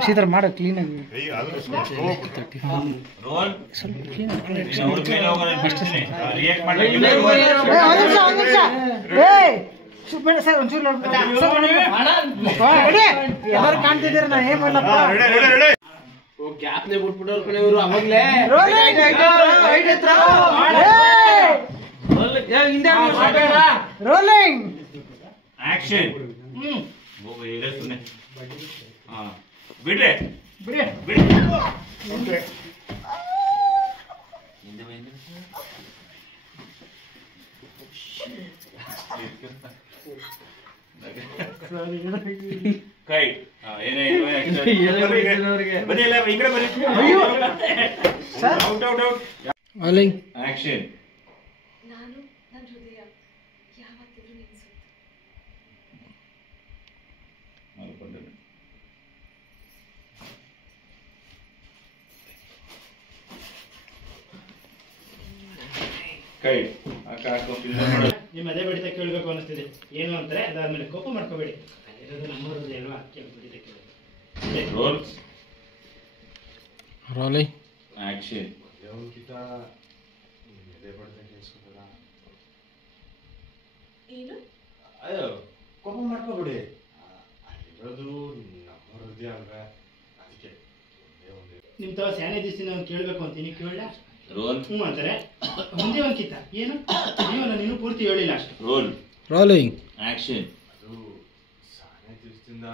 ಶ್ರೀಧರ್ ಮಾಡ ಕ್ಲೀನ್ ಆಗಿ ಎಲ್ಲರೂ ಕಾಣ್ತಿದ್ದೀರ ನಾ ಏನ್ ಮಾಡಪ್ಪ ಗ್ಯಾಪ್ನೆ ಬಿಟ್ಬಿಟ್ಟವ್ರ ಇವರು ಅವಾಗ್ಲೇ ರೋಲಿಂಗ್ ಆಕ್ಷನ್ ಬಿಡ್ರೆ ಬಿಡ್ರೆ ಬಿಡ್ರೆ ಕೈ ಬನ್ನಿಲ್ಲ ಈ ಕಡೆ ಬನ್ನಿ ಔಟ್ ಔಟ್ ಔಟ್ ಆಕ್ಷನ್ ನಾನು ನನ್ನ ಹೃದಯ ಯಾವತ್ತಿದ್ರೂ ನೆನೆಸುತ್ತೆ ಕೈ ನಿಮ್ಮ ಅದೇ ಬಡಿತ ಕೇಳಬೇಕು ಅನಿಸ್ತಿದೆ ಏನು ಅಂತಾರೆ ಅದಾದ್ಮೇಲೆ ಕೋಪ ಮಾಡ್ಕೋಬೇಡಿ ನಮ್ಮೂರಲ್ಲಿ ಅಲ್ವಾ ಬಡಿತ ಕೇಳಬೇಕು ರೋಲಿಂಗ್ ಆಕ್ಷನ್ ಏನು ಅಯ್ಯೋ ಕೋಪ ಮಾಡ್ಕೋಬಿಡಿ ಇರೋದು ನಮ್ಮ ಹೃದಯ ಅಲ್ವಾ ಅದಕ್ಕೆ ನಿಮ್ ತರ ಸ್ಯಾನೆ ದಿವಸ ಕೇಳಬೇಕು ಅಂತೀನಿ ಕೇಳ ರೋಲ್ ಹ್ಞೂ ಅಂತಾರೆ ಒಂದೇ ಒಂದು ಕಿತ್ತ ಏನು ಜೀವನ ನೀನು ಪೂರ್ತಿ ಹೇಳಿಲ್ಲ ಅಷ್ಟು ರೋಲ್ ರೋಲಿಂಗ್ ಆಕ್ಷನ್ ಅದು ಸಾನೆ ದಿವಸದಿಂದ